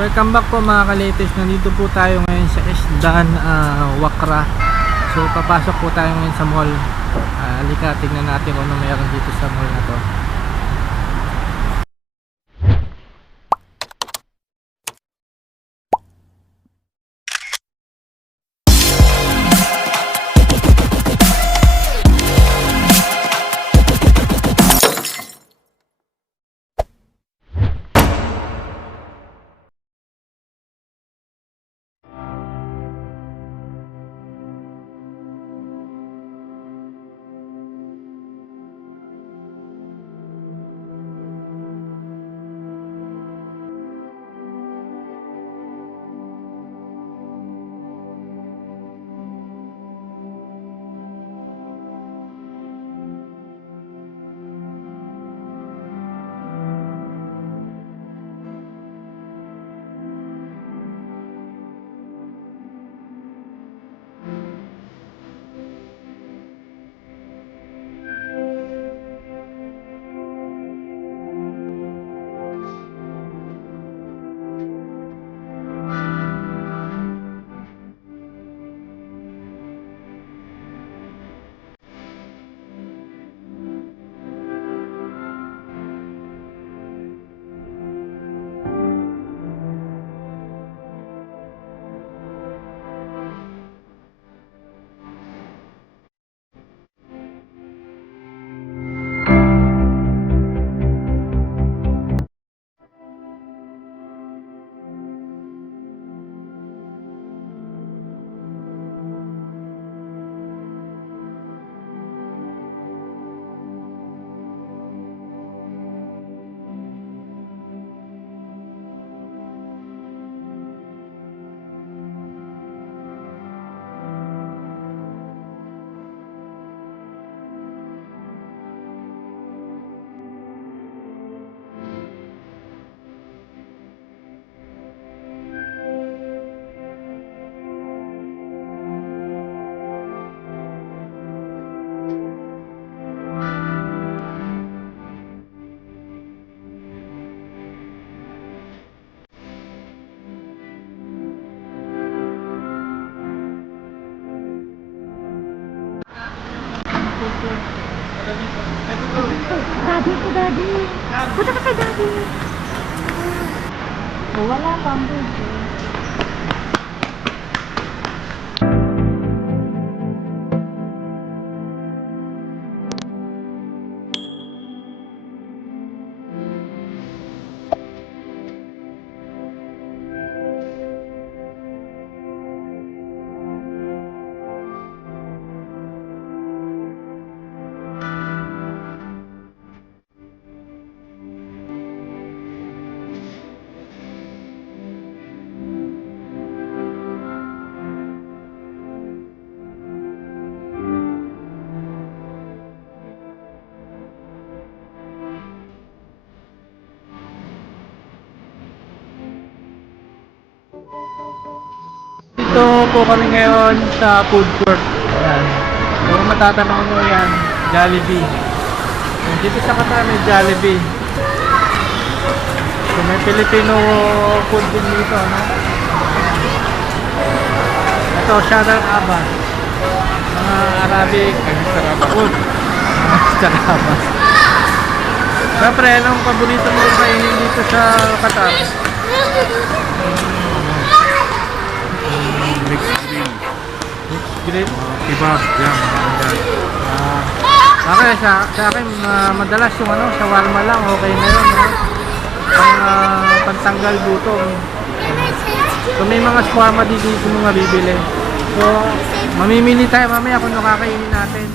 Welcome back po mga ka-latest. Nandito po tayo ngayon sa Isdan, Wakra. So papasok po tayo ngayon sa mall. Halika, tignan natin kung ano mayroon dito sa mall na to. Daddy ko, daddy. Punta ka kay daddy. Wala pang buso. Dito po kami ngayon sa food court. Ayan. So matatanong nyo yan, Jollibee. Dito sa Qatar may Jollibee. So may Filipino food din dito, no? Ito, Sharar Abbas. Mga Arabic, Sharar food. Sharar Abbas. Siyempre, anong paborito mo kainin dito sa Qatar? Mixed grill. Mixed grill? Kebab, yan, mga Okay, sa akin, madalas yung shawarma lang, okay na yun, no? Pantanggal gutom. So may mga shawarma dito mga bibili. So mamimili tayo mamaya kung ano kakainin natin.